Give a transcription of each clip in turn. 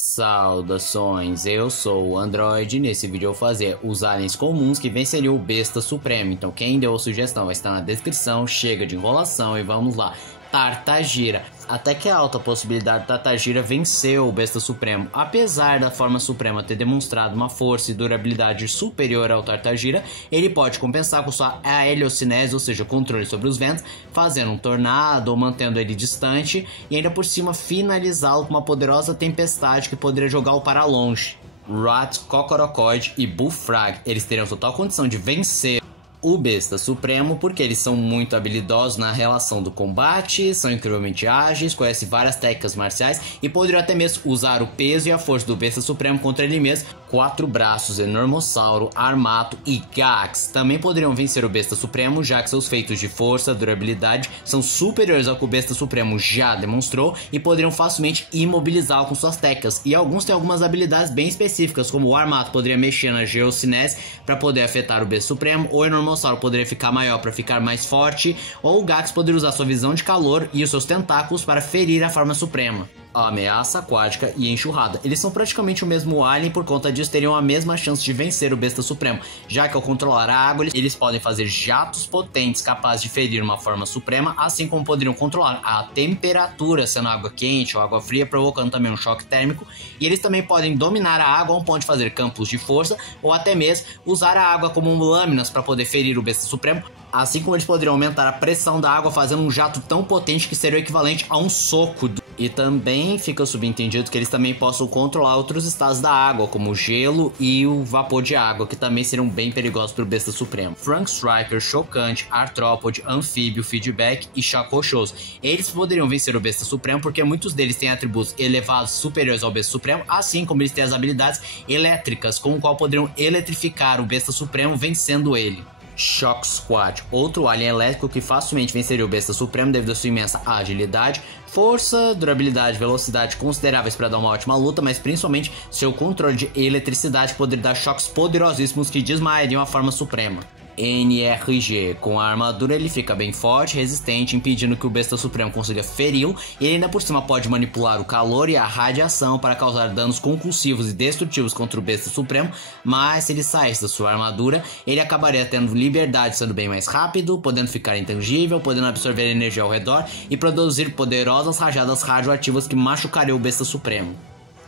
Saudações, eu sou o Android e nesse vídeo eu vou fazer os aliens comuns que venceriam o Besta Supremo. Então quem deu a sugestão vai estar na descrição, chega de enrolação e vamos lá. Tartagira. Até que é alta a possibilidade de Tartagira vencer o Besta Supremo. Apesar da forma suprema ter demonstrado uma força e durabilidade superior ao Tartagira, ele pode compensar com sua heliocinese, ou seja, controle sobre os ventos, fazendo um tornado ou mantendo ele distante e ainda por cima finalizá-lo com uma poderosa tempestade que poderia jogá-lo para longe. Rat, Cocorocoide e Bullfrog, eles teriam total condição de vencer o Besta Supremo, porque eles são muito habilidosos na relação do combate, são incrivelmente ágeis, conhecem várias técnicas marciais e poderiam até mesmo usar o peso e a força do Besta Supremo contra ele mesmo. 4 braços, Enormossauro, Armato e Gax também poderiam vencer o Besta Supremo, já que seus feitos de força, durabilidade são superiores ao que o Besta Supremo já demonstrou e poderiam facilmente imobilizá-lo com suas técnicas. E alguns têm algumas habilidades bem específicas, como o Armato poderia mexer na Geocinese para poder afetar o Besta Supremo, ou o Enormossauro poderia ficar maior para ficar mais forte, ou o Gax poderia usar sua visão de calor e os seus tentáculos para ferir a forma suprema. A ameaça aquática e enxurrada. Eles são praticamente o mesmo alien, por conta disso teriam a mesma chance de vencer o Besta Supremo, já que ao controlar a água eles podem fazer jatos potentes capazes de ferir uma forma suprema, assim como poderiam controlar a temperatura, sendo água quente ou água fria, provocando também um choque térmico, e eles também podem dominar a água a um ponto de fazer campos de força, ou até mesmo usar a água como lâminas para poder ferir o Besta Supremo, assim como eles poderiam aumentar a pressão da água fazendo um jato tão potente que seria o equivalente a um soco. E também fica subentendido que eles também possam controlar outros estados da água, como o gelo e o vapor de água, que também seriam bem perigosos para o Besta Supremo. Frank Striker, Chocante, Arthropod, Anfíbio, Feedback e Chacochoso. Eles poderiam vencer o Besta Supremo porque muitos deles têm atributos elevados superiores ao Besta Supremo, assim como eles têm as habilidades elétricas, com o qual poderiam eletrificar o Besta Supremo vencendo ele. Shock Squad, outro alien elétrico que facilmente venceria o Besta Supremo devido à sua imensa agilidade, força, durabilidade e velocidade consideráveis para dar uma ótima luta, mas principalmente seu controle de eletricidade poderia dar choques poderosíssimos que desmaiariam a forma suprema. NRG, com a armadura ele fica bem forte, resistente, impedindo que o Besta Supremo consiga feri-lo, e ele ainda por cima pode manipular o calor e a radiação para causar danos concussivos e destrutivos contra o Besta Supremo, mas se ele saísse da sua armadura, ele acabaria tendo liberdade, sendo bem mais rápido, podendo ficar intangível, podendo absorver energia ao redor e produzir poderosas rajadas radioativas que machucariam o Besta Supremo.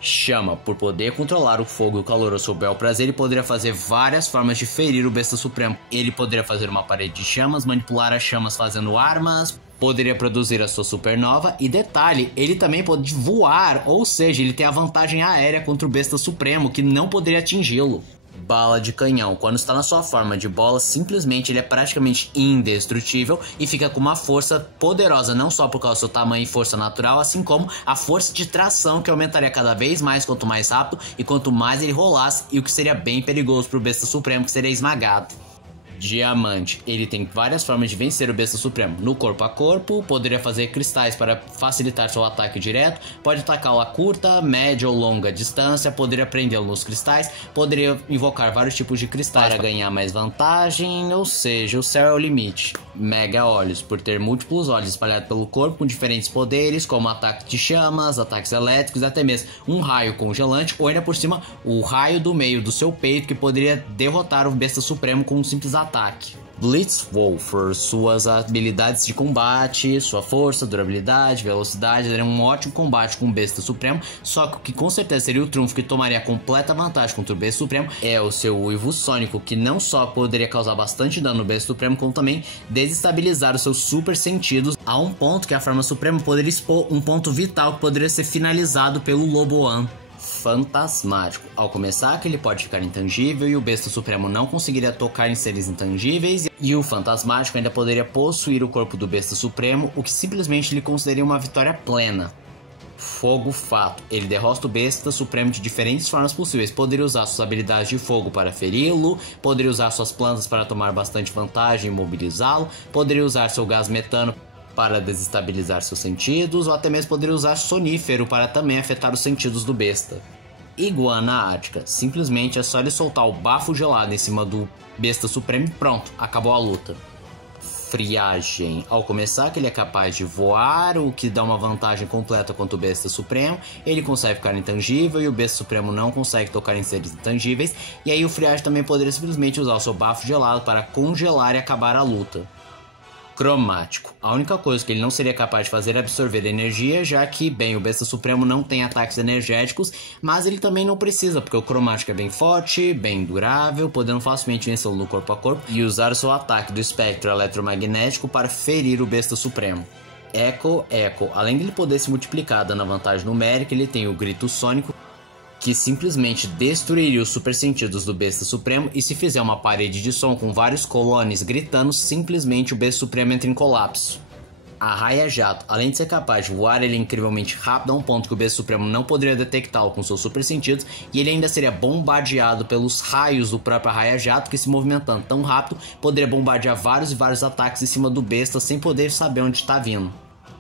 Chama, por poder controlar o fogo e o calor ao seu bel prazer, ele poderia fazer várias formas de ferir o Besta Supremo. Ele poderia fazer uma parede de chamas, manipular as chamas fazendo armas, poderia produzir a sua supernova e detalhe, ele também pode voar, ou seja, ele tem a vantagem aérea contra o Besta Supremo, que não poderia atingi-lo. Bala de canhão, quando está na sua forma de bola, simplesmente ele é praticamente indestrutível e fica com uma força poderosa, não só por causa do seu tamanho e força natural, assim como a força de tração que aumentaria cada vez mais quanto mais rápido e quanto mais ele rolasse, e o que seria bem perigoso para o Besta Supremo, que seria esmagado. Diamante, ele tem várias formas de vencer o Besta Supremo. No corpo a corpo, poderia fazer cristais para facilitar seu ataque direto, pode atacá-lo a curta, média ou longa distância, poderia prendê-lo nos cristais, poderia invocar vários tipos de cristais para ganhar mais vantagem, ou seja, o céu é o limite. Mega Olhos, por ter múltiplos olhos espalhados pelo corpo com diferentes poderes, como ataque de chamas, ataques elétricos, até mesmo um raio congelante, ou ainda por cima o raio do meio do seu peito que poderia derrotar o Besta Supremo com um simples ataque. Blitzwolfer, suas habilidades de combate, sua força, durabilidade, velocidade, daria um ótimo combate com o Besta Supremo, só que o que com certeza seria o trunfo que tomaria completa vantagem contra o Besta Supremo é o seu uivo sônico, que não só poderia causar bastante dano no Besta Supremo, como também desestabilizar os seus super sentidos a um ponto que a forma suprema poderia expor um ponto vital que poderia ser finalizado pelo Loboan. Fantasmático. Ao começar que ele pode ficar intangível e o Besta Supremo não conseguiria tocar em seres intangíveis, e o Fantasmático ainda poderia possuir o corpo do Besta Supremo, o que simplesmente lhe consideraria uma vitória plena. Fogo Fato. Ele derrota o Besta Supremo de diferentes formas possíveis. Poderia usar suas habilidades de fogo para feri-lo, poderia usar suas plantas para tomar bastante vantagem e imobilizá-lo, poderia usar seu gás metano para desestabilizar seus sentidos, ou até mesmo poderia usar sonífero para também afetar os sentidos do Besta. Iguana Ática, simplesmente é só ele soltar o bafo gelado em cima do Besta Supremo e pronto, acabou a luta. friagem. Ao começar, que ele é capaz de voar, o que dá uma vantagem completa contra o Besta Supremo. Ele consegue ficar intangível e o Besta Supremo não consegue tocar em seres intangíveis. E aí o friagem também poderia simplesmente usar o seu bafo gelado para congelar e acabar a luta. Cromático. A única coisa que ele não seria capaz de fazer é absorver energia, já que, bem, o Besta Supremo não tem ataques energéticos, mas ele também não precisa, porque o Cromático é bem forte, bem durável, podendo facilmente vencê-lo no corpo a corpo e usar o seu ataque do espectro eletromagnético para ferir o Besta Supremo. Echo. Além de ele poder se multiplicar dando vantagem numérica, ele tem o Grito Sônico, que simplesmente destruiria os super sentidos do Besta Supremo, e se fizer uma parede de som com vários clones gritando, simplesmente o Besta Supremo entra em colapso. Arraia Jato. Além de ser capaz de voar, ele é incrivelmente rápido a um ponto que o Besta Supremo não poderia detectá-lo com seus super sentidos, e ele ainda seria bombardeado pelos raios do próprio Arraia Jato, que, se movimentando tão rápido, poderia bombardear vários e vários ataques em cima do Besta sem poder saber onde está vindo.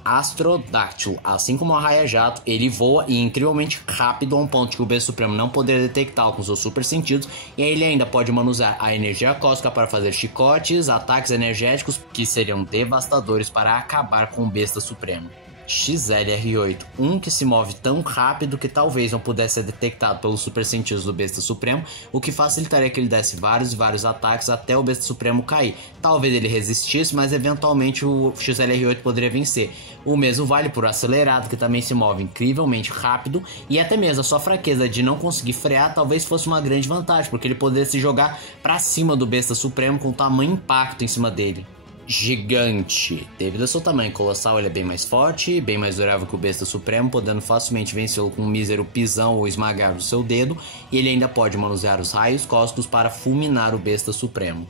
Astrodáctilo. Assim como o Arraia Jato, ele voa e é incrivelmente rápido a um ponto que o Besta Supremo não poderia detectá-lo com seus super sentidos, e aí ele ainda pode manusear a energia cósmica para fazer chicotes, ataques energéticos que seriam devastadores para acabar com o Besta Supremo. XLR8, que se move tão rápido que talvez não pudesse ser detectado pelos super sentidos do Besta Supremo, o que facilitaria que ele desse vários e vários ataques até o Besta Supremo cair. Talvez ele resistisse, mas eventualmente o XLR8 poderia vencer. O mesmo vale por Acelerado, que também se move incrivelmente rápido, e até mesmo a sua fraqueza de não conseguir frear talvez fosse uma grande vantagem, porque ele poderia se jogar para cima do Besta Supremo com tamanho impacto em cima dele. Gigante. Devido ao seu tamanho colossal, ele é bem mais forte, bem mais durável que o Besta Supremo, podendo facilmente vencê-lo com um mísero pisão ou esmagar o seu dedo, e ele ainda pode manusear os raios cósmicos para fulminar o Besta Supremo.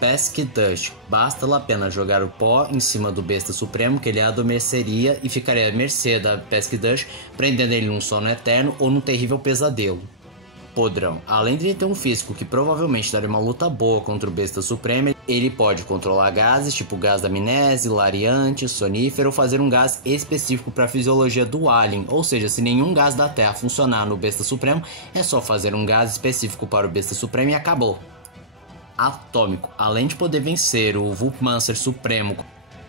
Pesky Dust. Basta apenas jogar o pó em cima do Besta Supremo, que ele adormeceria e ficaria à mercê da Pesky Dust, prendendo ele num sono eterno ou num terrível pesadelo. Podrão. Além de ele ter um físico que provavelmente daria uma luta boa contra o Besta Supremo, ele pode controlar gases, tipo gás da amnésia, lariante, sonífero, ou fazer um gás específico para a fisiologia do alien, ou seja, se nenhum gás da Terra funcionar no Besta Supremo, é só fazer um gás específico para o Besta Supremo e acabou. Atômico. Além de poder vencer o Vulpmancer Supremo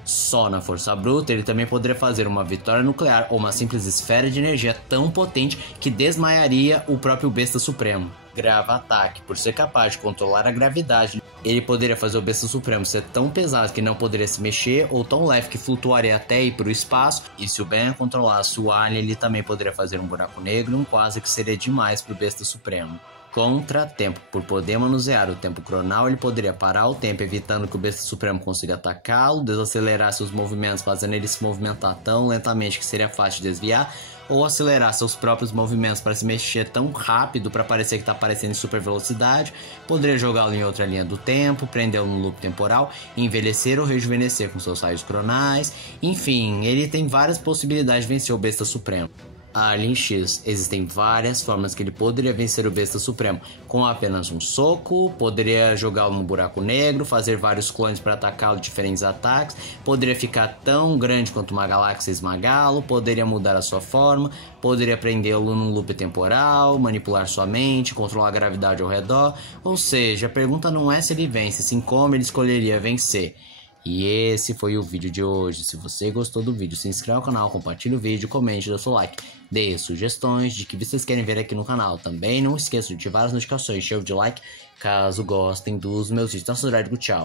só na força bruta, ele também poderia fazer uma vitória nuclear ou uma simples esfera de energia tão potente que desmaiaria o próprio Besta Supremo. Grava Ataque. Por ser capaz de controlar a gravidade, ele poderia fazer o Besta Supremo ser tão pesado que não poderia se mexer, ou tão leve que flutuaria até ir para o espaço, e se o Ben controlasse o alien, ele também poderia fazer um buraco negro, um quase que seria demais para o Besta Supremo. Contratempo. Por poder manusear o tempo cronal, ele poderia parar o tempo, evitando que o Besta Supremo consiga atacá-lo, desacelerar seus movimentos, fazendo ele se movimentar tão lentamente que seria fácil de desviar, ou acelerar seus próprios movimentos para se mexer tão rápido para parecer que está aparecendo em super velocidade. Poderia jogá-lo em outra linha do tempo, prendê-lo no loop temporal, envelhecer ou rejuvenescer com seus raios cronais. Enfim, ele tem várias possibilidades de vencer o Besta Supremo. Alien X. Existem várias formas que ele poderia vencer o Besta Supremo. Com apenas um soco, poderia jogá-lo num buraco negro, fazer vários clones para atacá-lo de diferentes ataques, poderia ficar tão grande quanto uma galáxia e esmagá-lo, poderia mudar a sua forma, poderia prendê-lo num loop temporal, manipular sua mente, controlar a gravidade ao redor. Ou seja, a pergunta não é se ele vence, sim como ele escolheria vencer. E esse foi o vídeo de hoje. Se você gostou do vídeo, se inscreva no canal, compartilhe o vídeo, comente, dê seu like. Dê sugestões de que vocês querem ver aqui no canal. Também não esqueça de ativar as notificações, show de like, caso gostem dos meus vídeos. Então, tchau.